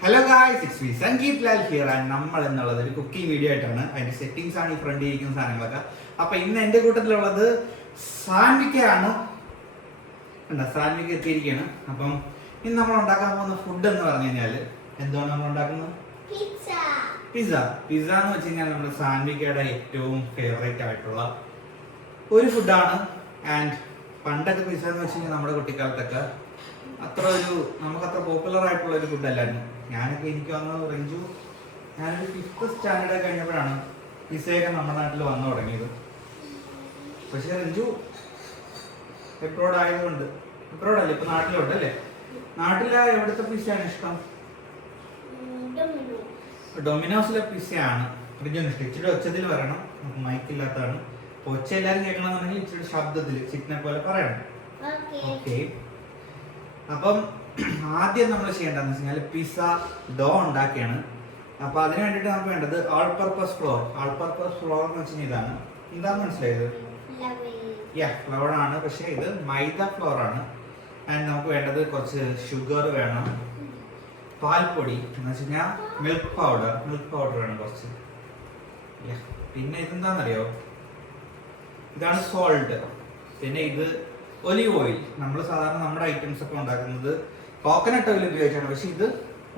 Hello guys it's V Sangeeth Lal here and നമ്മൾ എന്നുള്ളത് ഒരു കുക്കിംഗ് വീഡിയോ ആയിട്ടാണ്. അതിന്റെ സെറ്റിംഗ്സ് ആണ് ഈ ഫ്രണ്ട് ഇരിക്കുന്ന സാധനങ്ങളൊക്കെ. അപ്പൊ ഇന്ന് എന്റെ കൂട്ടത്തിലുള്ളത് സാൻവിക്കയാണ്. ഉണ്ടോ സാൻവിക്ക എത്തിയിരിക്കുകയാണ് അപ്പം ഇന്ന് നമ്മൾ ഉണ്ടാക്കാൻ പോകുന്ന ഫുഡ് എന്ന് പറഞ്ഞു കഴിഞ്ഞാൽ എന്താണ് നമ്മൾ ഉണ്ടാക്കുന്നത്. പിസ്സ പിസ്സ എന്ന് വെച്ച് കഴിഞ്ഞാൽ നമ്മുടെ സാൻവിക്കയുടെ ഏറ്റവും ഫേവറേറ്റ് ആയിട്ടുള്ള ഒരു ഫുഡാണ് ആൻഡ് പണ്ടൊക്കെ പിസ്സ എന്ന് വെച്ച് കഴിഞ്ഞാൽ നമ്മുടെ കുട്ടിക്കാലത്തൊക്കെ അത്ര ഒരു നമുക്കത്ര അത്ര പോപ്പുലർ ആയിട്ടുള്ള ഒരു ഫുഡ് അല്ലായിരുന്നു. ഞാനൊക്കെ എനിക്ക് വന്ന റേഞ്ചു ഞാനൊരു ഫിഫ്ത്ത് സ്റ്റാൻഡേർഡ് കഴിഞ്ഞപ്പോഴാണ് പിസയൊക്കെ നമ്മുടെ നാട്ടിൽ വന്നു തുടങ്ങിയത്. പക്ഷേ റെഞ്ചു എബ്രോഡ് ആയതുകൊണ്ട് എബ്രോഡ് അല്ലേ? ഇപ്പൊ നാട്ടിലുണ്ട് അല്ലേ? നാട്ടിലെ എവിടുത്തെ പിസയാണ് ഇഷ്ടം. ഡൊമിനോസിലെ പിസയാണ് ഫ്രിഡ്ജൊന്നും ഇഷ്ടം ഇച്ചിരി ഒച്ചത്തിൽ പറയണം അപ്പൊ ഒച്ച എല്ലാവരും കേൾക്കണമെന്നുണ്ടെങ്കിൽ ഇച്ചിരി ശബ്ദത്തിൽ ചിക്കനെ പോലെ പറയണം. ഓക്കെ അപ്പം ആദ്യം നമ്മൾ ചെയ്യേണ്ടതെന്ന് വെച്ച് കഴിഞ്ഞാൽ പിസ്സ ഡോ ഉണ്ടാക്കിയാണ്. അപ്പോൾ അതിന് വേണ്ടിയിട്ട് നമുക്ക് വേണ്ടത് all purpose flour all purpose flour എന്ന് വെച്ച് കഴിഞ്ഞാൽ ഇതാണ്. എന്താന്ന് മനസ്സിലായത്? യാ ഫ്ലോർ ആണ്. പക്ഷേ ഇത് മൈദ ഫ്ലോർ ആണ്. ആൻഡ് നമുക്ക് വേണ്ടത് കുറച്ച് ഷുഗർ വേണം. പാൽപ്പൊടി എന്ന് വെച്ച് കഴിഞ്ഞാൽ മിൽക്ക് പൗഡർ മിൽക്ക് പൗഡർ വേണം കുറച്ച്. പിന്നെ ഇതെന്താണെന്നറിയോ ഇതാണ് സോൾട്ട് പിന്നെ ഇത് ഒലിവ് ഓയിൽ നമ്മൾ സാധാരണ നമ്മുടെ ഐറ്റംസ് ഒക്കെ ഉണ്ടാക്കുന്നത് കോക്കനട്ട് ഓയിൽ ഉപയോഗിച്ചാണ്. പക്ഷെ ഇത്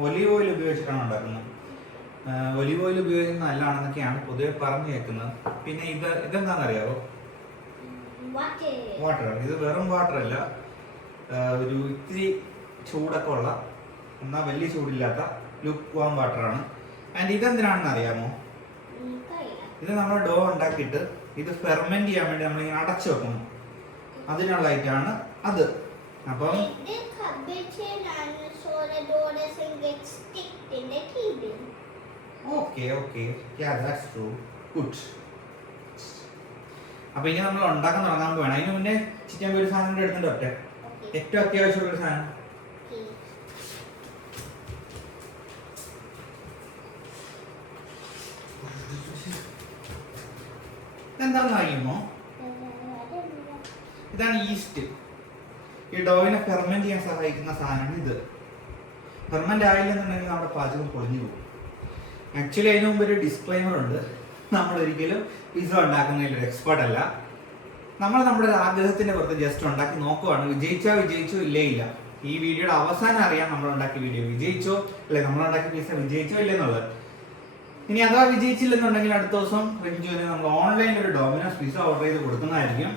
ഒലിവ് ഓയിൽ ഉപയോഗിച്ചിട്ടാണ് ഉണ്ടാക്കുന്നത്. ഒലിവ് ഓയിൽ ഉപയോഗിക്കുന്നത് നല്ലതാണെന്നൊക്കെയാണ് പൊതുവെ പറഞ്ഞു കേൾക്കുന്നത്. പിന്നെ ഇത് അറിയാവോ Water. വാട്ടർ ഇത് വെറും വാട്ടർ അല്ല. ഒരു ഇത്തിരി ചൂടൊക്കെ ഉള്ള എന്നാൽ വലിയ ചൂടില്ലാത്ത ലുക്ക് വാം വാട്ടർ ആണ്. ആൻഡ് ഇതെന്തിനാണെന്ന് അറിയാമോ. ഇത് നമ്മൾ ഡോ ഉണ്ടാക്കിയിട്ട് ഇത് ഫെർമെന്റ് ചെയ്യാൻ വേണ്ടി നമ്മളിങ്ങനെ അടച്ചു വെക്കണം അതിനുള്ള ഐറ്റാണ് അത്. അപ്പം in the അപ്പൊ ഇനി നമ്മൾ ഉണ്ടാക്കാൻ തുടങ്ങാൻ പോവാണ് അതിന് മുന്നേ ചിക്കൻ ഒരു സാധനം എടുത്തിട്ടുണ്ട് എടുത്തിട്ട് ഒറ്റ. ഏറ്റവും അത്യാവശ്യമുള്ള ഒരു സാധനം. എന്താണെന്ന് അറിയുമോ? ഇതാണ് ഈസ്റ്റ് ഈ ഡോവിനെ ഫെർമെന്റ് ചെയ്യാൻ സഹായിക്കുന്ന സാധനമാണ് ഇത്. ഫെർമെന്റ് ആയില്ലെന്നുണ്ടെങ്കിൽ നമ്മുടെ പാചകം പൊളിഞ്ഞു പോകും. ആക്ച്വലി അതിന് മുമ്പ് ഒരു ഡിസ്ക്ലൈമർ ഉണ്ട്. നമ്മൾ ഒരിക്കലും പിസ്സ ഉണ്ടാക്കുന്നതിൽ ഒരു എക്സ്പേർട്ട് അല്ല. നമ്മൾ നമ്മുടെ ആഗ്രഹത്തിന്റെ പുറത്ത് ജസ്റ്റ് ഉണ്ടാക്കി നോക്കുവാണ്. വിജയിച്ചോ വിജയിച്ചോ ഇല്ലേ ഇല്ല ഈ വീഡിയോയുടെ അവസാനം അറിയാം നമ്മൾ ഉണ്ടാക്കിയ വീഡിയോ വിജയിച്ചോ അല്ലെ നമ്മൾ ഉണ്ടാക്കിയ പിസ്സ വിജയിച്ചോ ഇല്ലേ എന്നുള്ളത് ഇനി അഥവാ വിജയിച്ചില്ലെന്നുണ്ടെങ്കിൽ അടുത്ത ദിവസം റിഞ്ചുവിന് നമ്മൾ ഓൺലൈനിൽ ഒരു ഡോമിനോസ് പിസ ഓർഡർ ചെയ്ത് കൊടുക്കുന്നതായിരിക്കും.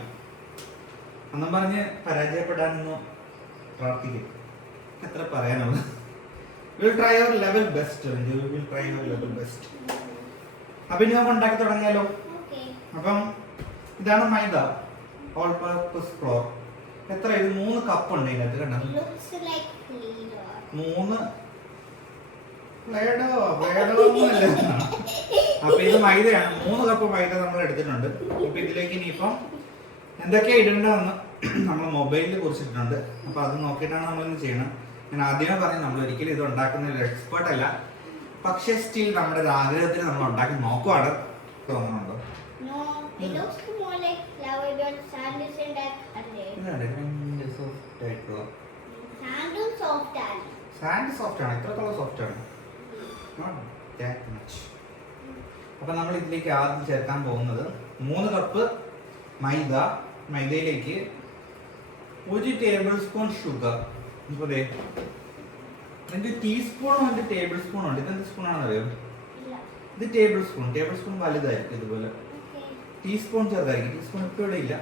അന്നും പറഞ്ഞ് പരാജയപ്പെടാനൊന്നും പ്രാർത്ഥിക്കും എത്ര പറയാനുള്ളത് will try your level best will try your level best അപ്പൊ ഇനി നമുക്ക് ഉണ്ടാക്കി തുടങ്ങിയാലോ. അപ്പം ഇതാണ് മൈദ. ഓൾ പർപ്പസ് ഫ്ലോർ എത്ര ഇത്? മൂന്ന് കപ്പ് ഉണ്ട് ഇതിനകത്ത് കണ്ടത്. മൂന്ന്. ബ്ലേഡോ ബ്ലേഡോ ഒന്നുമല്ല. അപ്പൊ ഇത് മൈദയാണ്. മൂന്ന് കപ്പ് മൈദ നമ്മൾ എടുത്തിട്ടുണ്ട്. ഇപ്പൊ ഇതിലേക്ക് ഇനിയിപ്പം എന്തൊക്കെയാ ഇടേണ്ടതെന്ന് നമ്മൾ മൊബൈലിൽ കുറിച്ചിട്ടുണ്ട്. അപ്പോൾ അത് നോക്കിയിട്ടാണ് നമ്മൾ ഇന്ന് ചെയ്യണം. ഞാൻ ആദ്യമേ പറഞ്ഞു നമ്മൾ ഒരിക്കലും ഇത് ഉണ്ടാക്കുന്ന ഒരു എക്സ്പേർട്ട് അല്ല. പക്ഷേ സ്റ്റിൽ നമ്മുടെ ഒരു ആഗ്രഹത്തിന് നമ്മൾ ഉണ്ടാക്കി നോക്കുവാണ് തോന്നുന്നുണ്ടോ. സാൻഡ് സോഫ്റ്റ് ആണ്. എത്രത്തോളം സോഫ്റ്റ് ആണ്. അപ്പൊ നമ്മൾ ഇതിലേക്ക് ആദ്യം ചേർക്കാൻ പോകുന്നത് മൂന്ന് കപ്പ് മൈദ മൈദയിലേക്ക് ഒരു ടേബിൾ സ്പൂൺ ഷുഗർ അതെ ഇതിന്റെ ടീസ്പൂണും അതിന്റെ ടേബിൾ സ്പൂണും ഉണ്ട്. ഇതെന്ത് സ്പൂണാണെന്ന് അറിയോ. ഇത് ടേബിൾ സ്പൂൺ ടേബിൾ സ്പൂൺ വലുതായിരിക്കും ഇതുപോലെ. ടീസ്പൂൺ ചെറുതായിരിക്കും. ടീസ്പൂൺ ഇപ്പോൾ ഇവിടെ ഇല്ല.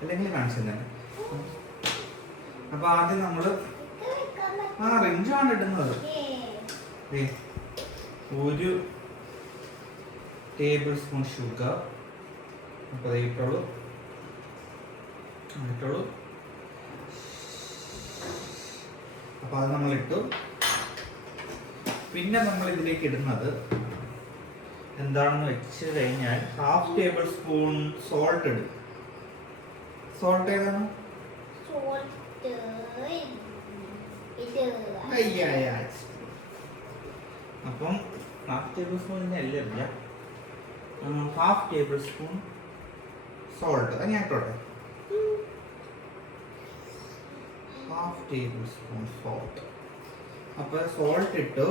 അല്ലെങ്കിൽ കാണിച്ചു തന്നെ അപ്പൊ ആദ്യം നമ്മൾ. ആ റിഞ്ചാണ് ഇടുന്നത്. ഒരു ടേബിൾ സ്പൂൺ ഷുഗർ അപ്പോൾ ഇട്ടുള്ളൂ ഇട്ടുള്ളൂ അപ്പോൾ അത് നമ്മൾ ഇട്ടു പിന്നെ നമ്മൾ ഇതിലേക്ക് ഇടുന്നത് എന്താണെന്ന് വെച്ച് കഴിഞ്ഞാൽ ഹാഫ് ടേബിൾ സ്പൂൺ സോൾട്ട് ഇടും. സോൾട്ട് ഏതാണ്. അപ്പം ഹാഫ് ടേബിൾ സ്പൂൺ എല്ലാം ഇല്ല ഹാഫ് ടേബിൾ സ്പൂൺ സോൾട്ട് അത് ഞാൻ ഹാഫ് ടേബിൾ സ്പൂൺ സോൾട്ട് അപ്പോൾ സോൾട്ട് ഇട്ടു.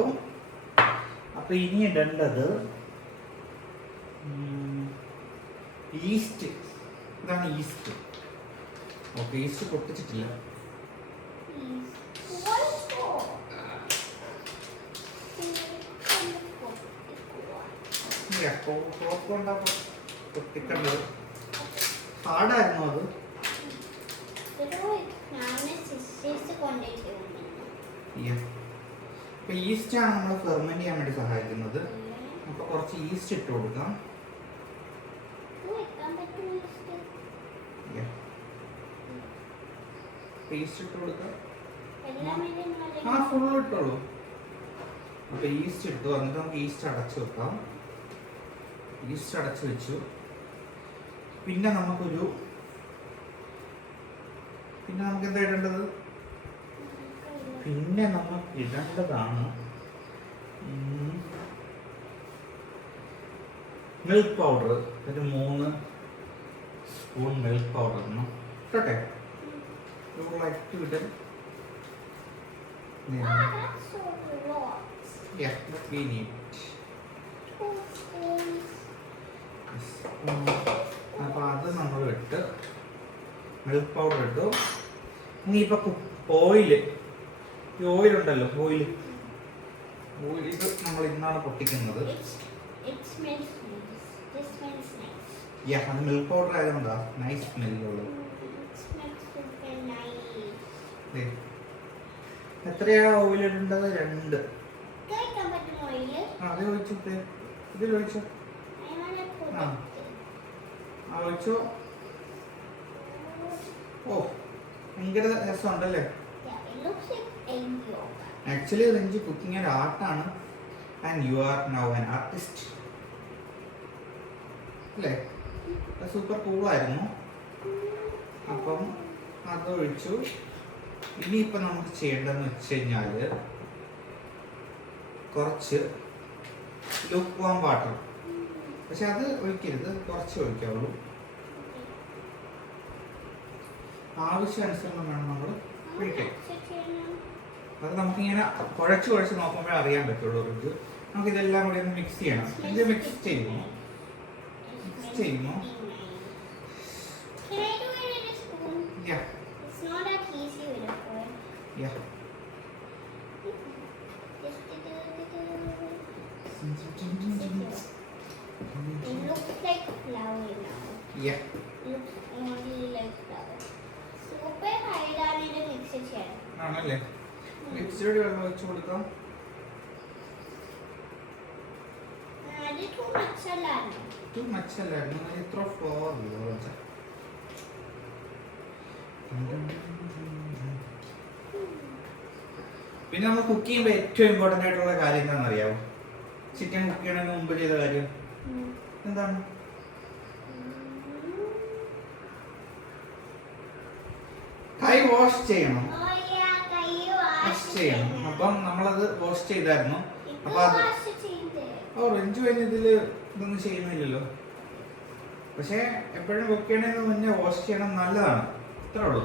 അപ്പോൾ ഇനി ഇടേണ്ടത് ഈസ്റ്റ് ഇതാണ് ഈസ്റ്റ് ഓക്കെ ഈസ്റ്റ് പൊട്ടിച്ചിട്ടില്ല. പൊട്ടിക്കേണ്ടത്. പാടായിരുന്നു അത്. അപ്പൊ ഈസ്റ്റ് ആണ് നമ്മൾ ഫെർമെന്റ് ചെയ്യാൻ വേണ്ടി സഹായിക്കുന്നത്. അപ്പൊ കുറച്ച് ഈസ്റ്റ് ഇട്ട് കൊടുക്കാം. ഈസ്റ്റ്? ഇട്ട് കൊടുക്കാം. ആ ഫുൾ ഇട്ടോളൂ. അപ്പൊ ഈസ്റ്റ് ഇട്ടു എന്നിട്ട് നമുക്ക് ഈസ്റ്റ് അടച്ചു വെക്കാം. ഈസ്റ്റ് അടച്ചു വെച്ചു. പിന്നെ നമുക്കൊരു പിന്നെ നമുക്ക് എന്താ ഇടേണ്ടത്? പിന്നെ നമ്മൾ ഇടേണ്ടതാണ് മിൽക്ക് പൗഡർ ഒരു മൂന്ന് spoon milk powder ഇട്ടോട്ടെ? Like to Yeah, we need. അപ്പൊ അത് നമ്മൾ ഇട്ട് മിൽക്ക് പൗഡർ ഇട്ടു. ഇനി ഇപ്പൊ ഓയിൽ ഈ ഓയിൽ ഉണ്ടല്ലോ ഓയിൽ ഓയിൽ ഇത് നമ്മൾ ഇന്നാണ് പൊട്ടിക്കുന്നത്. അത് മിൽക്ക് പൗഡർ ആയതുകൊണ്ടാ. നൈസ് സ്മെല്ലുള്ളത് എത്രയാ ഓയിൽ ഇടേണ്ടത്? രണ്ട്. അത് ഒഴിച്ചിട്ട് ഇതിൽ ഒഴിച്ചോ. ആ ഒഴിച്ചോ. ഓ ഭയങ്കര രസമുണ്ടല്ലേ? ആക്ച്വലി രഞ്ജി കുക്കിംഗ് ഒരു ആർട്ടാണ് and you are now an artist അല്ലേ? സൂപ്പർ കൂളായിരുന്നു അപ്പം അത് ഒഴിച്ചു ഇനിയിപ്പം നമുക്ക് ചെയ്യേണ്ടതെന്ന് വെച്ച് കഴിഞ്ഞാൽ കുറച്ച് ലുക്ക് വാം വാട്ടർ പക്ഷെ അത് ഒഴിക്കരുത്. കുറച്ച് ഒഴിക്കാവുള്ളൂ. ആവശ്യാനുസരണം വേണം നമ്മൾ ഒഴിക്കാൻ അത് നമുക്കിങ്ങനെ കുഴച്ച് കുഴച്ച് നോക്കുമ്പോൾ അറിയാൻ പറ്റുള്ളൂ റിജ് നമുക്ക് ഇതെല്ലാം കൂടി ഒന്ന് മിക്സ് ചെയ്യണം. ഇത് മിക്സ് ചെയ്യുമോ? മിക്സ് ചെയ്യുമോ? Yeah. It It's not that easy with a fork. It looks like flour now. Yeah Looks only like flour. Super ഹൈഡാണ് ഇത് മിക്സ് ചെയ്യാൻ ആണല്ലേ? മിക്സിയുടെ വെള്ളം വെച്ച് കൊടുക്കാം. ടു മച്ച് അല്ലായിരുന്നു. ഇത്ര ഫ്ലോർ പിന്നെ നമ്മൾ കുക്ക് ചെയ്യുമ്പോൾ ഏറ്റവും ഇമ്പോർട്ടന്റ് ആയിട്ടുള്ള കാര്യം എന്താണെന്ന് അറിയാമോ ചിക്കൻ കുക്ക് ചെയ്യണതിന് മുമ്പ് ചെയ്ത കാര്യം? എന്താണ്? കൈ വാഷ് ചെയ്യണം. വാഷ് ചെയ്യണം. അപ്പം നമ്മളത് വാഷ് ചെയ്തായിരുന്നു. അപ്പൊ അത് ഓ റെഞ്ചു കഴിഞ്ഞ് ഇതിൽ ഇതൊന്നും ചെയ്യുന്നില്ലല്ലോ. പക്ഷേ എപ്പോഴും കുക്ക് ചെയ്യണതിന് മുന്നേ വാഷ് ചെയ്യണം നല്ലതാണ്. ഇത്രേ ഉള്ളൂ.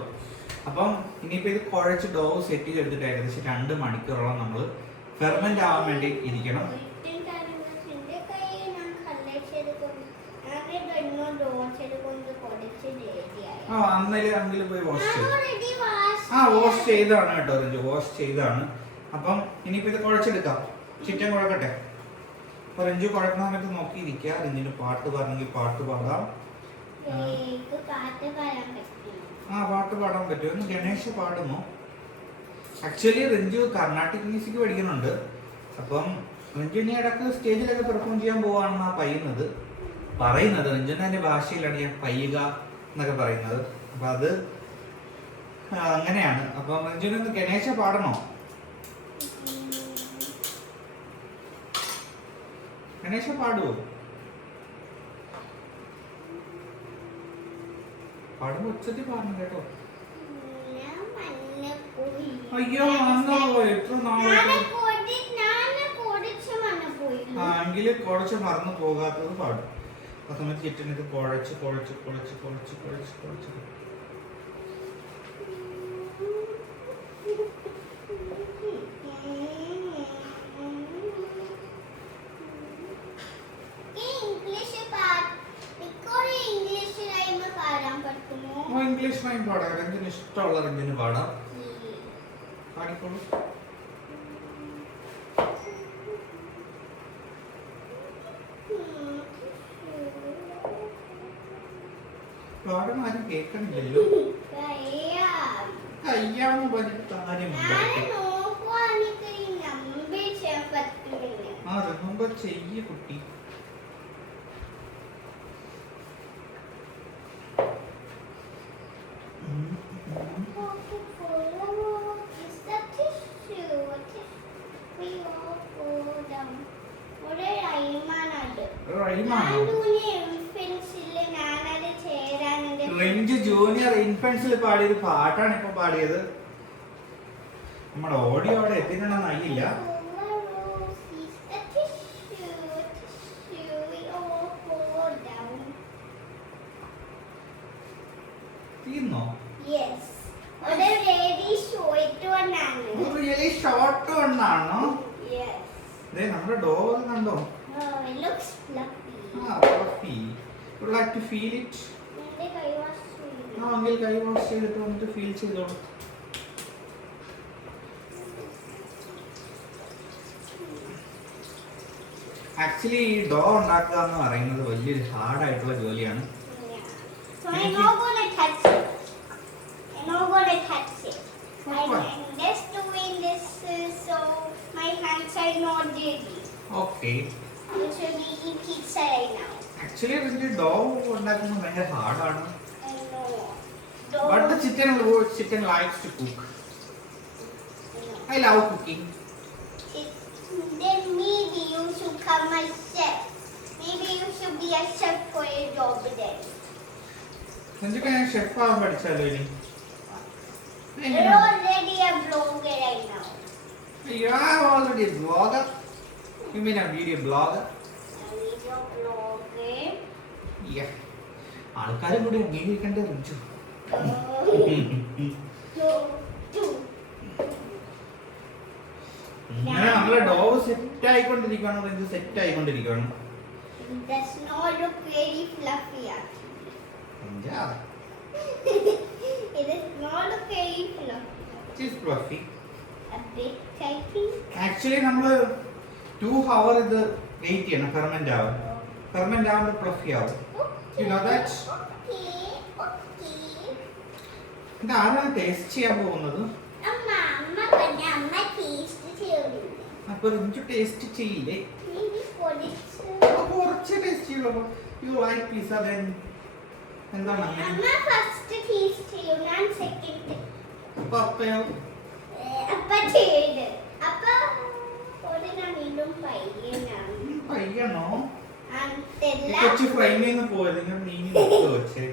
അപ്പം ഇനിയിപ്പോൾ ഇത് കുഴച്ച് ഡോ സെറ്റ് ചെയ്തെടുത്തിട്ട് ഏകദേശം രണ്ട് മണിക്കൂറോളം നമ്മൾ ഫെർമെന്റ് ആവാൻ വേണ്ടി ഇരിക്കണം ഒരിക്കലും കാര്യമില്ല. എന്റെ കൈ ഞാൻ കല്ലേച്ചത് കൊണ്ട് ഞാൻ ഇതൊന്നും ദോശത് കൊണ്ട് കുഴച്ച് ready-ആയി. ആ അന്നലെ അങ്കിൽ പോയി വാഷ് ചെയ്തു. ആ വാഷ് ചെയ്താണ് കേട്ടോ റെഞ്ചു വാഷ് ചെയ്താണ് അപ്പം ഇനിയിപ്പോൾ ഇത് കുഴച്ചെടുക്കാം. ചിറ്റൻ കുഴക്കട്ടെ. അപ്പൊ രഞ്ജു കുഴക്കുന്ന സമയത്ത് നോക്കിയിരിക്കുക രഞ്ജുന് പാട്ട് പാടണമെങ്കിൽ പാട്ട് പാടാം. ആ പാട്ട് പാടാൻ പറ്റും. ഗണേഷ് പാടുമോ ആക്ച്വലി രഞ്ജു കർണാട്ടിക് മ്യൂസിക് പഠിക്കുന്നുണ്ട്. അപ്പം രഞ്ജുവിനെ ഇടയ്ക്ക് സ്റ്റേജിലൊക്കെ പെർഫോം ചെയ്യാൻ പോവാണെന്നാണ് പറയുന്നത്. പറയുന്നത് രഞ്ജുവിന്റെ അതിന്റെ ഭാഷയിലാണ് ഞാൻ പയ്യുക. എന്നൊക്കെ പറയുന്നത്. അപ്പൊ അത് അങ്ങനെയാണ്. അപ്പം രഞ്ജുവിന് ഒന്ന് ഗണേശ പാടണോ. ഗണേശ പാടുവോ? പാടുമ്പോ ഉച്ചത്തിൽ പാടണം കേട്ടോ. അയ്യോ വന്നോ എത്ര നാളെ എങ്കിൽ കുറച്ച് മറന്നു പോകാത്തത് പാടും. ആ സമയത്ത് കിച്ചൺ ഇത് കുഴച്ച് കുഴച്ച് കുഴച്ച് കുഴച്ച് കുഴച്ച്. കുഴച്ച് ഇംഗ്ലീഷ് പാടാം. രഞ്ജന് ഇഷ്ടമുള്ള രഞ്ജന് പാടാം. പാടിക്കോളൂ. ആരും കേൾക്കണില്ലല്ലോ. കയ്യാന്ന് പറഞ്ഞിട്ട് കാര്യമില്ല. ആ റിമെമ്പർ ചെയ്യ കുട്ടി. പാടിയൊരു പാട്ടാണ് ഇപ്പൊ പാടിയത്. നമ്മുടെ ഓഡിയോ അവിടെ എത്തിയിട്ടുണ്ടെന്ന് അറിയില്ല തീർന്നോ റിയലി ഷോർട്ട് വണ്ണാണോ ദേ നമ്മുടെ ഡോഗ് കണ്ടോ ആ fluffy would like to feel it ആ എങ്കിൽ കൈ വാഷ് ചെയ്തിട്ട് വന്നിട്ട് ഫീൽ ചെയ്തോളൂ ആക്ച്വലി ഈ ഡോ ഉണ്ടാക്കുക എന്ന് പറയുന്നത് വലിയൊരു ഹാർഡായിട്ടുള്ള ജോലിയാണ് So I'm not gonna touch it. I'm not gonna touch it. I'm Why? just this uh, so my hands are not dirty. Okay I'm should be eating pizza now. Actually എനിക്ക് dough ഉണ്ടാക്കുന്നത് ഭയങ്കര ഹാർഡാണ്. Chicken likes to cook No. I love cooking It- Then maybe you should come a chef. Maybe you should be a chef for your job then. എന്നിട്ട് ഞാൻ chef ആവാൻ പഠിച്ചാലോ ഇനി You're already a blogger right now. You are already a blogger. You mean a video blogger? A video blogger. Yeah. ആൾക്കാരും കൂടി അംഗീകരിക്കേണ്ടത് two. ഇങ്ങനെ നമ്മളെ dough set ആയിക്കൊണ്ടിരിക്കുകയാണ് Rinchu set ആയിക്കൊണ്ടിരിക്കുകയാണ് It does not look very fluffy actually. എന്താ it does not look very fluffy. Fluffy A bit, I think. Actually നമ്മൾ two hour ഇത് wait ചെയ്യണം ഫെർമെന്റ് ആവും ഫെർമെന്റ് ആവുമ്പോൾ ഫ്ലഫി ആവും you know that Okay, okay. ആരാണ് taste ചെയ്യാൻ പോകുന്നത്? അപ്പൊ റിഞ്ചു ടേസ്റ്റ് ചെയ്യില്ലേ? കുറച്ച് ടേസ്റ്റ് ചെയ്യുള്ളൂ. യു ലൈക്ക് പിസ ദെൻ എന്താണ് അപ്പൊ അപ്പയോ പയ്യണോ കൊച്ചു ഫ്രൈമിൽ നിന്ന് പോയത് നിങ്ങൾ നീങ്ങി വെച്ചേ.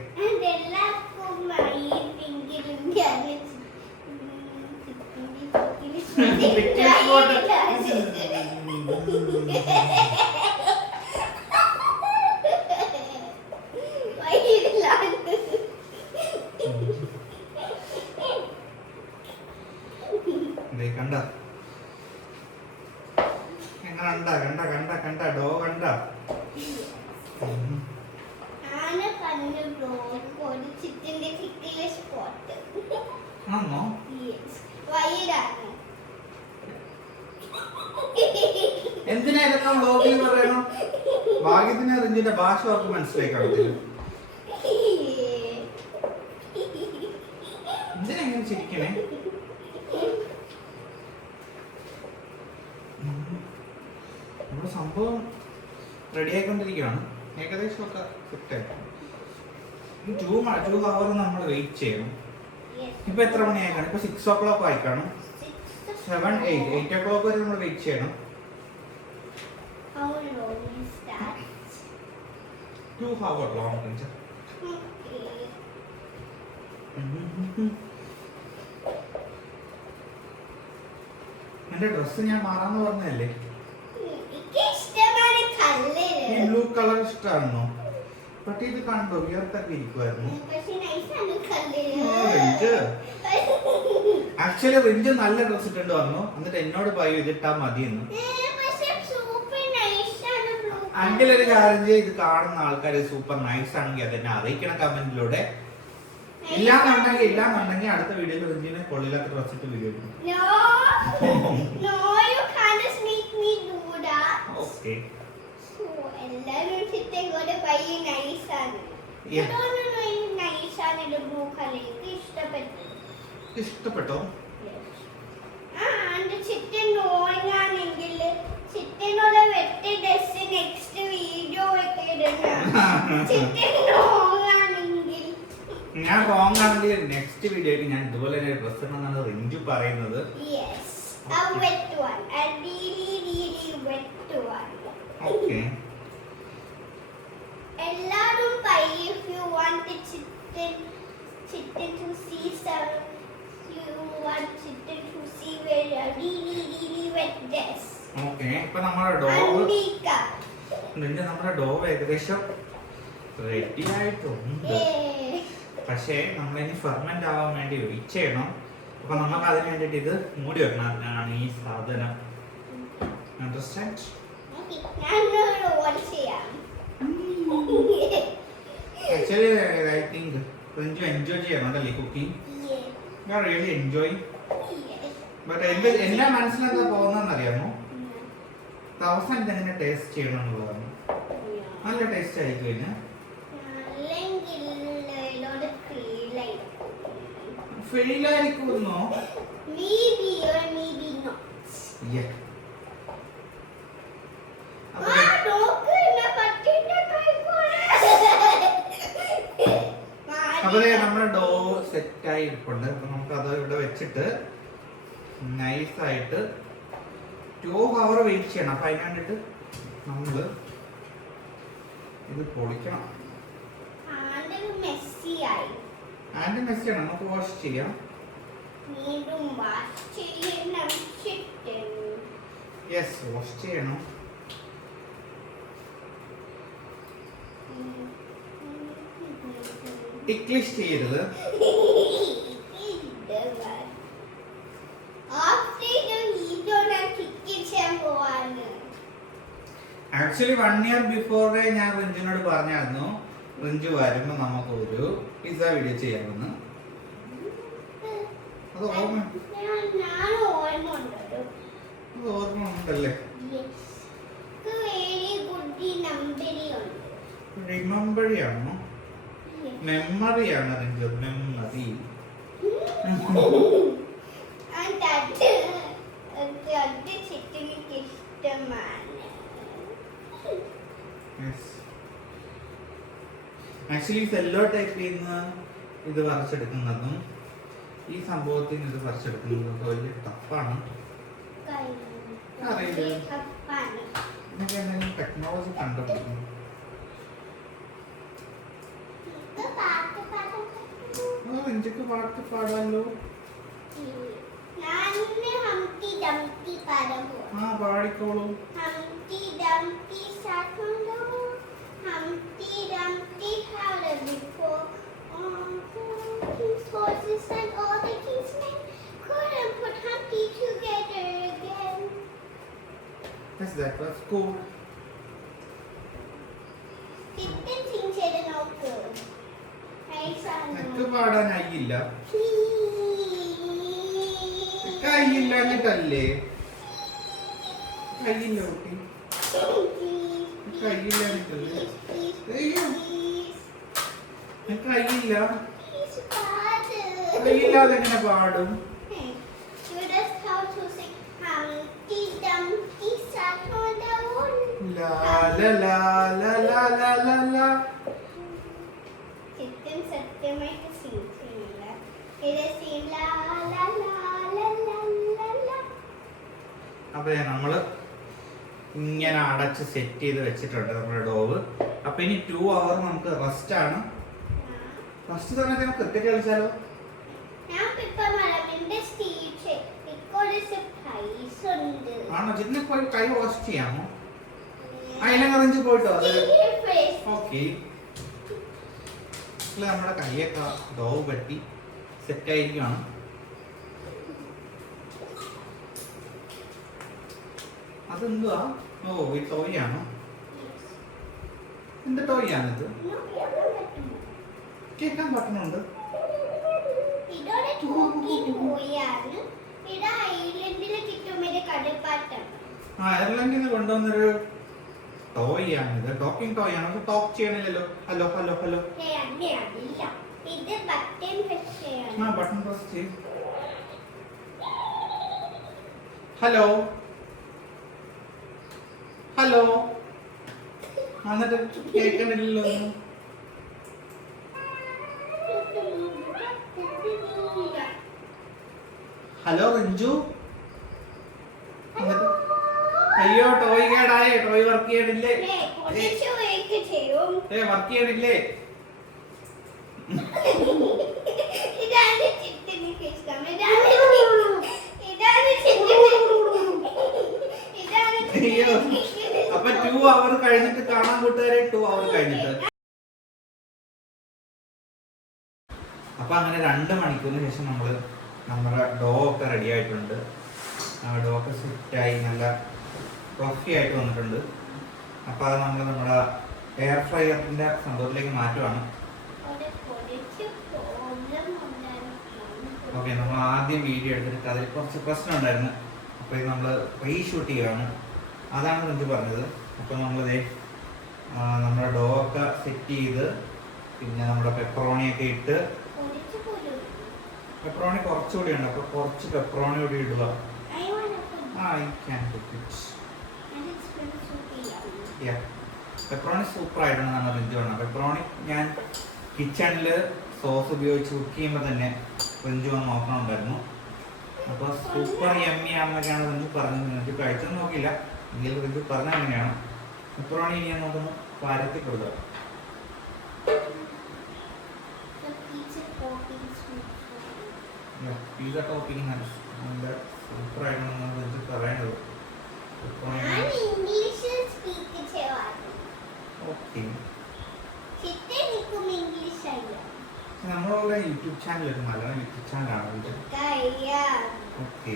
കണ്ട? കണ്ട കണ്ട കണ്ട കണ്ട ഡോ കണ്ട. ആണോ? എന്തിനാ ഇതൊക്കെ ബ്ലോഗിൽ പറയണം? ഭാഗ്യത്തിന് റിഞ്ചിന്റെ ഭാഷ അവർക്ക് മനസ്സിലായി കാണത്തില്ല ചിരിക്കണേ. നമ്മുടെ സംഭവം റെഡിയായിക്കൊണ്ടിരിക്കുകയാണ് ഏകദേശമൊക്കെ ഏകദേശം ഒക്കെ സെറ്റായി ടു ടു അവർ നമ്മൾ വെയിറ്റ് ചെയ്യണം. ഇപ്പൊ എത്ര മണിയായി കാണും ഇപ്പൊ സിക്സ് ഓ ക്ലോക്ക് ആയി കാണും seven eight eight o'clock വരെ നമ്മൾ വെയിറ്റ് ചെയ്യണം? Two hour long. എന്റെ ഡ്രസ് ഞാൻ മാറാന്ന് പറഞ്ഞല്ലേ ബ്ലൂ കളർ ഇഷ്ടമാണോ പക്ഷേ ഇത് കണ്ടോ വിയർത്തൊക്കെ ഇരിക്കുമായിരുന്നു ആക്ച്വലി റിഞ്ച് നല്ല ഡ്രസ് ഇട്ടുണ്ട് വന്നു. എന്നിട്ട് എന്നോട് പറയൂ ഇതിട്ടാ മതിയെന്ന്. അങ്കിൾ ഒരു കാര്യം ചെയ്യ്, ഇത് കാണുന്ന ആൾക്കാർ സൂപ്പർ നൈസ് ആണെങ്കിൽ അതെന്നെ അറിയിക്കണം കമന്റിലൂടെ. ഇല്ലാന്നുണ്ടെങ്കിൽ ഇല്ലാന്നുണ്ടെങ്കിൽ അടുത്ത വീഡിയോയിൽ റിഞ്ചിനെ കൊള്ളില്ലാത്ത ഡ്രസ് ഇട്ട് വീഡിയോ. ഓക്കെ ഇഷ്ടപ്പെട്ടോ. ഞാൻ റോങ് ആണെങ്കിൽ നെക്സ്റ്റ് വീഡിയോ ഞാൻ ഇതുപോലെ തന്നെ ഡ്രസ് എന്നാണ് റിഞ്ചു പറയുന്നത്. Okay chicken chicken to see some you want chicken to see where a really really wet dress okay ഇപ്പൊ നമ്മുടെ ഡോവ് നിന്റെ നമ്മുടെ ഡോവ് ഏകദേശം റെഡി ആയിട്ടുണ്ട്. പക്ഷേ നമ്മളിനി ഫെർമെന്റ് ആവാൻ വേണ്ടി വെയിറ്റ് ചെയ്യണം അപ്പൊ നമുക്ക് അതിന് വേണ്ടിട്ട് ഇത് മൂടി വെക്കണം. അതിനാണ് ഈ സാധനം. അണ്ടർസ്റ്റാൻഡ് ചെയ്യാം. Actually, I think don't you enjoy ചെയ്യാനുണ്ടല്ലേ cooking you are really enjoy but എന്റെ എല്ലാ മനസ്സിലെന്താ പോകുന്നതെന്നറിയാമോ അവസാനം എങ്ങനെ ടേസ്റ്റ് ചെയ്യണം എന്നുള്ളതാണ് നല്ല ടേസ്റ്റ് ആയിരിക്കും പിന്നെ ഫെയിൽ ആയിരിക്കുന്നോ Yeah. അപ്പൊ നമുക്കത് നമ്മുടെ ഡോ സെറ്റായി ഇരിപ്പുണ്ട്. അപ്പം നമുക്കത് ഇവിടെ വെച്ചിട്ട് നൈസ് ആയിട്ട് ടു ഹവർ വെയിറ്റ് ചെയ്യണം. അപ്പം അതിന് വേണ്ടിയിട്ട് നമ്മൾ ഇത് പൊളിക്കണം. ആൻഡ് മെസ്സിയാണ് നമുക്ക് വാഷ് ചെയ്യാം. യെസ് വാഷ് ചെയ്യണം. Thank you. ടിക്ലിഷ് ചെയ്യരുത്. ആക്ച്വലി വൺ ഇയർ ബിഫോറേ ഞാൻ റിഞ്ചിനോട് പറഞ്ഞായിരുന്നു റിഞ്ചു വരുമ്പോൾ നമുക്ക് ഒരു പിസ വീഡിയോ ചെയ്യാമെന്ന്. അത് ഓർമ്മ അത് ഓർമ്മ ഉണ്ടല്ലേ? റിമംബറിയാണോ മെമ്മറിയാണ് നിങ്ങൾക്ക് മെമ്മറി ആക്ച്വലി സെല്ലോ ടൈപ്പ് ചെയ്യുന്ന ഇത് വരച്ചെടുക്കുന്നതും ഈ സംഭവത്തിൽ നിന്ന് ഇത് വരച്ചെടുക്കുന്നതൊക്കെ വലിയ ടഫാണ്. അറിയില്ല. ടെക്നോളജി കണ്ടുപിടിക്കുന്നു ಮಂಜಕ್ಕೂ ಮಾಡ್ತು ಪಾಡಲ್ಲು ಹಾ that was cool. പാടാനായില്ല. കയ്യില്ല എന്നിട്ടല്ലേ കയ്യില്ല കുട്ടി? കയ്യില്ല എന്നിട്ടല്ലേ കയ്യില്ല. കയ്യില്ലാതെ എങ്ങനെ പാടും? ലാല ലാല ലാല ലാല അപ്പൊ നമ്മൾ ഇങ്ങനെ അടച്ച് സെറ്റ് ചെയ്ത് വെച്ചിട്ടുണ്ട് നമ്മുടെ ഡോവ്. അപ്പൊ ഇനി ടു അവർ നമുക്ക് റെസ്റ്റ് ആണ്. ഫസ്റ്റ് സമയത്ത് നമുക്ക് ക്രിക്കറ്റ് കളിച്ചാലോ? ആണോ? ജിന്നെ പോയി കൈ വാഷ് ചെയ്യാമോ? അയല അറിഞ്ച് പോയിട്ടോ? അത് ഓക്കെ നമ്മുടെ കൈയൊക്കെ ഡോവ് പറ്റി സെറ്റ് അതെന്തുവാ? ഓ ഈ ടോയ് ആണോ എന്ത് ടോയ് ആണിത് കേൾക്കാൻ പറ്റുന്നുണ്ട്. കൊണ്ടുവന്നൊരു ടോയ് ആണ് ഇത് ടോക്കിംഗ് ടോയ് ആണ് talk ചെയ്യണില്ലല്ലോ hello hello hello. Button hello. Hello. എന്നിട്ട് കേൾക്കണില്ലല്ലോ ഹലോ റിഞ്ചു. അയ്യോ ടോയ് കേടായേ. ടോയ് വർക്ക് ചെയ്യണില്ലേ? ഏ, വർക്ക് ചെയ്യണില്ലേ? ഇതാണ് അപ്പൊ ടു അവർ കഴിഞ്ഞിട്ട് കാണാൻ കൂട്ടുകാരെ ടു അവർ കഴിഞ്ഞിട്ട്. അപ്പൊ അങ്ങനെ രണ്ട് മണിക്കൂറിന് ശേഷം നമ്മൾ നമ്മുടെ ഡോ ഒക്കെ റെഡി ആയിട്ടുണ്ട്. ഡോ ഒക്കെ സെറ്റായി നല്ല ഫ്ലഫി ആയിട്ട് വന്നിട്ടുണ്ട്. അപ്പൊ അത് നമ്മൾ നമ്മുടെ എയർ ഫ്രയറിന്റെ സംഭവത്തിലേക്ക് മാറ്റുവാണ്. ഓക്കെ നമ്മൾ ആദ്യം വീഡിയോ എടുത്തിട്ട് അതിൽ കുറച്ച് പ്രശ്നം ഉണ്ടായിരുന്നു. അപ്പോൾ ഇത് നമ്മൾ റീഷൂട്ട് ചെയ്യുകയാണ് അതാണ് എനിക്ക് പറഞ്ഞത്. അപ്പോൾ നമ്മളതേ നമ്മുടെ ഡോ ഒക്കെ സെറ്റ് ചെയ്ത് പിന്നെ നമ്മുടെ പെപ്പറോണിയൊക്കെ ഇട്ട്. പെപ്പറോണി കുറച്ചുകൂടി ഉണ്ട് അപ്പോൾ കുറച്ച് പെപ്പറോണി കൂടി ഇടുക. I can. Yeah pepperoni super ആയിട്ടാണ് നമ്മൾ റിഞ്ച് വേണം പെപ്പറോണി ഞാൻ കിച്ചണിൽ സോസ് ഉപയോഗിച്ച് കുക്ക് ചെയ്യുമ്പോൾ തന്നെ റിഞ്ച് വന്ന് നോക്കണമുണ്ടായിരുന്നു അപ്പോൾ സൂപ്പർ യമ്മി ആണെന്നൊക്കെയാണ് റിഞ്ച് പറഞ്ഞത്. നിങ്ങൾക്ക് കഴിച്ചൊന്നും നോക്കില്ല എങ്കിലും റിഞ്ച് പറഞ്ഞ അങ്ങനെയാണ് പെപ്പറോണി ഇനി നമുക്കൊന്ന് പരത്തി കൊടുക്കുക പിസ്സ ടോപ്പിംഗ് നല്ല സൂപ്പർ ആയിട്ടാണ് പറയണത്. ഓക്കെ അറിയാം. നമ്മളുള്ള യൂട്യൂബ് ചാനൽ ഒരു മലയാളം യൂട്യൂബ് ചാനലാണ് ഓക്കെ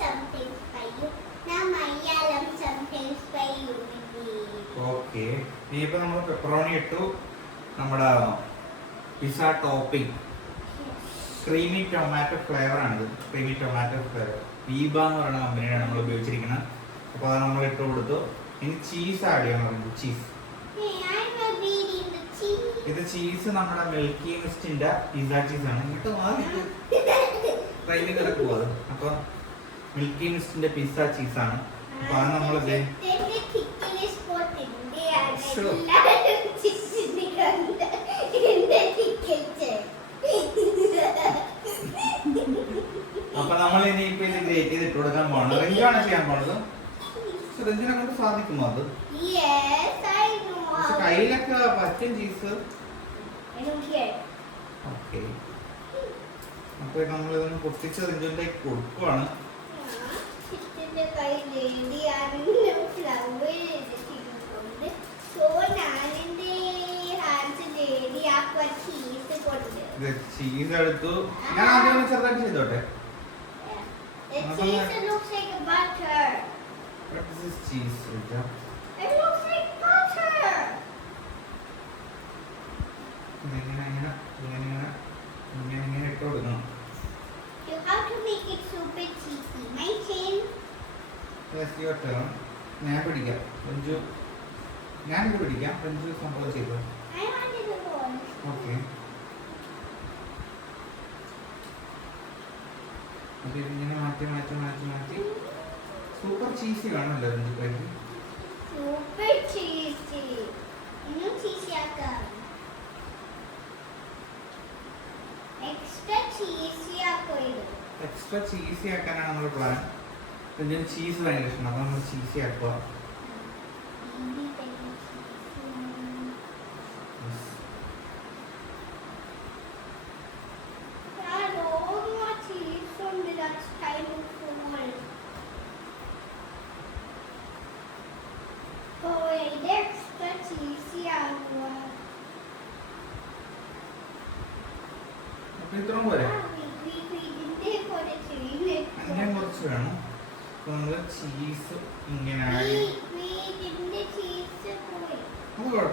ഇംഗ്ലീഷ് Now my ഞാൻ sometimes by you. ഓക്കെ ഇനിയിപ്പോൾ നമ്മൾ പെപ്പറോണി ഇട്ടു. നമ്മുടെ pizza topping creamy tomato flavour ആണിത്. ക്രീമി ടൊമാറ്റോ ഫ്ലേവർ ബീബ എന്ന് പറയുന്ന കമ്പനിയാണ് നമ്മൾ ഉപയോഗിച്ചിരിക്കുന്നത്. അപ്പോൾ അത് നമ്മൾ ഇട്ട് കൊടുത്തു. ഇനി ചീസ് ആഡ് ചെയ്യണം പറഞ്ഞു ചീസ്. ഇത് ചീസ് നമ്മുടെ മിൽക്കി മിസ്റ്റിന്റെ പിസ ചീസ് ആണ്. ഇങ്ങോട്ട് മാറി ട്രെയിനിൽ കിടക്കുക അത്. അപ്പോൾ മിൽക്കി മിസ്റ്റിന്റെ പിസ്സ ചീസ് ആണ്. അപ്പൊ അത് നമ്മളത് അപ്പൊ നമ്മൾ ഇനിയിപ്പോ ഇത് ഗ്രേറ്റ് ചെയ്ത് ഇട്ട് കൊടുക്കാൻ പോകണം റെഞ്ചാണ് ചെയ്യാൻ പോണത്. റെഞ്ചിനെ കൊണ്ട് സാധിക്കുമോ അത്? കയ്യിലൊക്കെ പറ്റും ചീസ്. ഓക്കെ അപ്പൊ നമ്മൾ ഇതൊന്ന് പൊട്ടിച്ച് റെഞ്ചിന്റെ കൊടുക്കുവാണ്. ചിക്കന്റെ കയ്യിൽ റെഡിയാണ് ഫ്ലവർ ചെയ്തിട്ടുണ്ട് സോ ഞാനെന്റെ ഹാൻഡ്സ് റെഡിയാക്കുക ചീസ് കൊണ്ട് ചീസ് എടുത്തു ഞാൻ ആദ്യം ചെറുതായിട്ട് ചെയ്തോട്ടെ The cheese looks like butter. Cheese It looks like butter. ഇങ്ങനെ ഇങ്ങനെ ഇങ്ങനെ ഇങ്ങനെ ഇങ്ങനെ ഇങ്ങനെ ഇട്ട് കൊടുക്കണം You have to make it super cheesy. My chin. Yes, your turn. ഞാൻ പിടിക്കാം രഞ്ജു ഞാനിത് പിടിക്കാം രഞ്ജു സംഭവം ചെയ്തു. ഓക്കെ അപ്പൊ ഇതിങ്ങനെ മാറ്റി മാറ്റി മാറ്റി മാറ്റി സൂപ്പർ ചീസി കാണുമല്ലോ രഞ്ജു കൈക്ക് Super cheesy. ഇന്നും cheesy ആക്കാം. Extra cheesy ആക്കും. എക്സ്ട്രാ ചീസി ആക്കാനാണ് നമ്മുടെ പ്ലാൻ രഞ്ജുന് ചീസ് ഭയങ്കര ഇഷ്ടമാണ് അപ്പൊ നമ്മൾ ചീസി ആക്കുക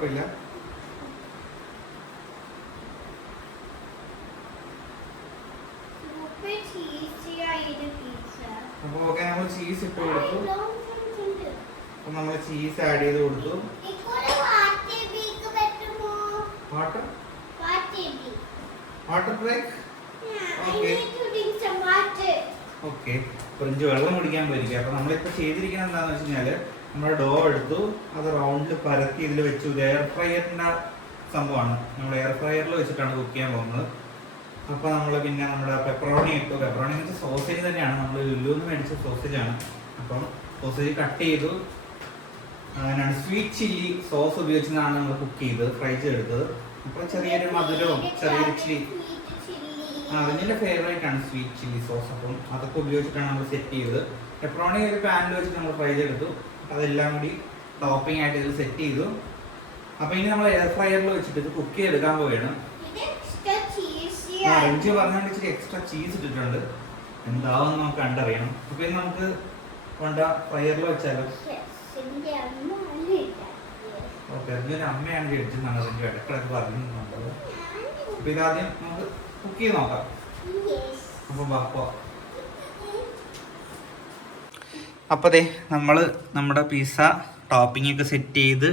കുഴപ്പമില്ല. അപ്പൊ ഓക്കെ നമ്മൾ ചീസ് ഇട്ട് കൊടുത്തു. അപ്പൊ നമ്മൾ ചീസ് ആഡ് ചെയ്ത് കൊടുത്തു. Water water break okay okay fringe വെള്ളം കുടിക്കാൻ പറ്റില്ല അപ്പൊ നമ്മളിപ്പോ ചെയ്തിരിക്കുന്നത് എന്താന്ന് വെച്ച് കഴിഞ്ഞാൽ നമ്മൾ ഡോ എടുത്തു. അത് റൗണ്ടിൽ പരത്തി ഇതിൽ വെച്ചു. എയർ ഫ്രയറിന്റെ സംഭവമാണ്. നമ്മൾ എയർ ഫ്രയറിൽ വെച്ചിട്ടാണ് കുക്ക് ചെയ്യാൻ പോകുന്നത്. അപ്പോൾ നമ്മൾ പിന്നെ നമ്മുടെ പെപ്പറോണി ഇട്ടു. പെപ്പറോണി എന്ന് വെച്ചാൽ സോസേജ് തന്നെയാണ്. നമ്മൾ ലുല്ലുന്ന് മേടിച്ച സോസേജാണ് അപ്പം സോസേജ് കട്ട് ചെയ്തു. അങ്ങനെയാണ് സ്വീറ്റ് ചില്ലി സോസ് ഉപയോഗിച്ചാണ് നമ്മൾ കുക്ക് ചെയ്തത് ഫ്രൈ ചെയ്തെടുത്തത്. അപ്പോൾ ചെറിയൊരു മധുരവും ചെറിയൊരു ചില്ലി ആ അതിന്റെ ഫേവറേറ്റ് ആണ് സ്വീറ്റ് ചില്ലി സോസ് അപ്പം അതൊക്കെ ഉപയോഗിച്ചിട്ടാണ് നമ്മൾ സെറ്റ് ചെയ്തത്. പെപ്പറോണി ഒരു പാനിൽ വെച്ചിട്ട് നമ്മൾ ഫ്രൈ ചെയ്തെടുത്തു. അതെല്ലാം കൂടി ടോപ്പിംഗ് ആയിട്ട് ഇതിൽ സെറ്റ് ചെയ്തു. അപ്പോൾ ഇനി നമ്മൾ എയർ ഫ്രയറിൽ വെച്ചിട്ട് ഇത് കുക്ക് ചെയ്തെടുക്കാൻ പോവുകയാണ്. ആ. രഞ്ജു പറഞ്ഞുകൊണ്ട് ഇച്ചിരി എക്സ്ട്രാ ചീസ് ഇട്ടിട്ടുണ്ട്. എന്താവും നമുക്ക് കണ്ടറിയണം. അപ്പോൾ ഇനി നമുക്ക് കൊണ്ട ഫ്രയറിൽ വെച്ചാലോ. ഓക്കെ രഞ്ജുവിന്റെ അമ്മയാണ് ജഡ്ജെന്നാണ് രഞ്ജു ഇടക്കിടക്ക് പറയുന്നുണ്ടത് അപ്പോൾ ഇതാദ്യം നമുക്ക് കുക്ക് ചെയ്ത് നോക്കാം. അപ്പൊ അപ്പോൾ വാ അപ്പോൾ അതെ നമ്മൾ നമ്മുടെ പിസ്സ ടോപ്പിംഗ് ഒക്കെ സെറ്റ് ചെയ്ത്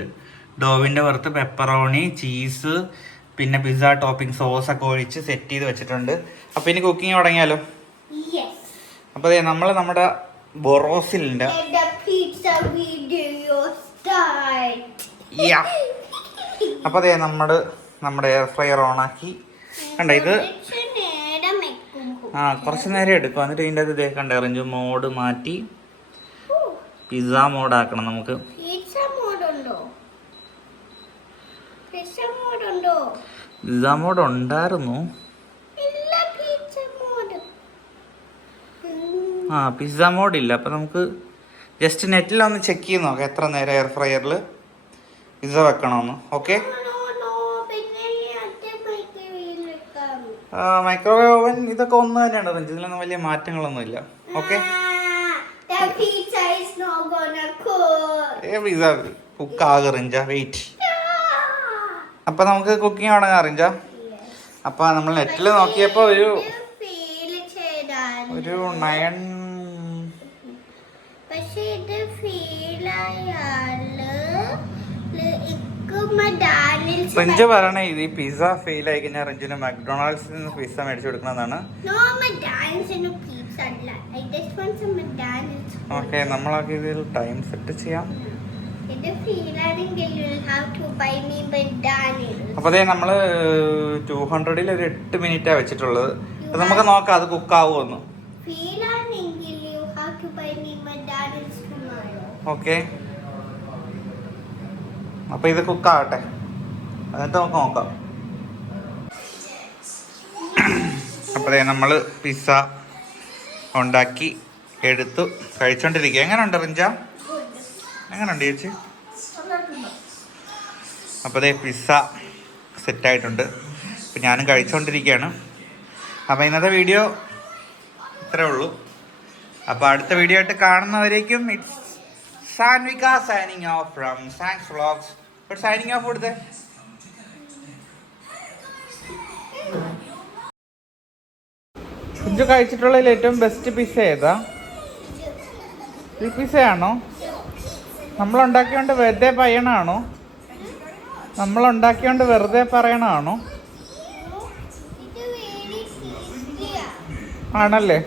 ഡോവിന്റെ പുറത്ത് പെപ്പറോണി ചീസ് പിന്നെ പിസ്സ ടോപ്പിംഗ് സോസ് ഒക്കെ ഒഴിച്ച് സെറ്റ് ചെയ്ത് വെച്ചിട്ടുണ്ട്. അപ്പോൾ ഇനി കുക്കിംഗ് തുടങ്ങിയാലോ. അപ്പോൾ ദേ നമ്മൾ നമ്മുടെ ബൊറോസിലിന്റെ അപ്പൊ അതെ നമ്മൾ യാ അപ്പോൾ ദേ നമ്മൾ നമ്മുടെ എയർ ഫ്രയർ ഓണാക്കി കണ്ട ഇത്. ആ കുറച്ച് നേരം എടുക്കും. എന്നിട്ട് ഇതിന്റെ അത് ഇതേ കണ്ട റേഞ്ച് മോഡ് മാറ്റി. പിസ്സ മോഡ് ആക്കണം നമുക്ക്? പിസ്സ മോഡ് ഉണ്ടായിരുന്നു. ആ പിസ്സ മോഡ് ഇല്ല. അപ്പം നമുക്ക് ജസ്റ്റ് നെറ്റിലൊന്ന് ചെക്ക് ചെയ്ത് നോക്കാം എത്ര നേരം എയർ ഫ്രയറിൽ പിസ്സ വെക്കണമെന്ന് ഓക്കെ. മൈക്രോവേവ് ഓവൻ ഇതൊക്കെ ഒന്ന് തന്നെയാണ്. ഇതിലൊന്നും വലിയ മാറ്റങ്ങളൊന്നും ഇല്ല okay not gonna cook. A pizza cook ആകും റിഞ്ച. വെയിറ്റ്. അപ്പം നമുക്ക് കുക്കിംഗ് തുടങ്ങാം റിഞ്ച അപ്പൊ നമ്മൾ നെറ്റിൽ നോക്കിയപ്പോൾ ഒരു feel ചെയ്താൽ. ഒരു നയൻ പക്ഷേ ഇത് ഫീൽ ഡാനിൽസ് റിഞ്ച് പറയണേ ഇത് ഈ പിസ്സ ഫെയിൽ ആയി കഴിഞ്ഞാൽ റിഞ്ചിന് മക്ഡൊണാൾഡ്സിൽ നിന്ന് പിസ്സ മേടിച്ചു കൊടുക്കണമെന്നാണ് പീസ് ഓക്കെ നമ്മളൊക്കെ ഇതിൽ ടൈം സെറ്റ് ചെയ്യാം. അപ്പൊ അതെ നമ്മൾ ടു ഹൺഡ്രഡിൽ ഒരു എട്ട് മിനിറ്റാ വെച്ചിട്ടുള്ളത്. നമുക്ക് നോക്കാം അത് കുക്ക് ആവുമെന്ന് ഓക്കെ അപ്പോൾ ഇത് കുക്ക് ആവട്ടെ എന്നിട്ട് നമുക്ക് നോക്കാം. അപ്പോഴേ നമ്മൾ പിസ്സ ഉണ്ടാക്കി എടുത്തു കഴിച്ചോണ്ടിരിക്കുക എങ്ങനെയുണ്ട് റിഞ്ച? എങ്ങനെയുണ്ട് ചേച്ചി? അപ്പോഴേ പിസ്സ സെറ്റായിട്ടുണ്ട്. അപ്പം ഞാനും കഴിച്ചുകൊണ്ടിരിക്കുകയാണ് അപ്പോൾ ഇന്നത്തെ വീഡിയോ ഇത്രേ ഉള്ളൂ. അപ്പോൾ അടുത്ത വീഡിയോ ആയിട്ട് കാണുന്നവരേക്കും it's Sanvika signing off from Sans vlogs ഒരു സൈനിങ് ഓഫ് കൊടുത്തേ. കുഞ്ചു കഴിച്ചിട്ടുള്ളതിൽ ഏറ്റവും ബെസ്റ്റ് പിസ്സ ഏതാ? ഈ പിസ്സയാണോ നമ്മളുണ്ടാക്കിയോണ്ട് വെറുതെ പറയണാണോ? നമ്മളുണ്ടാക്കിയോണ്ട് വെറുതെ പറയണാണോ? ആണല്ലേ?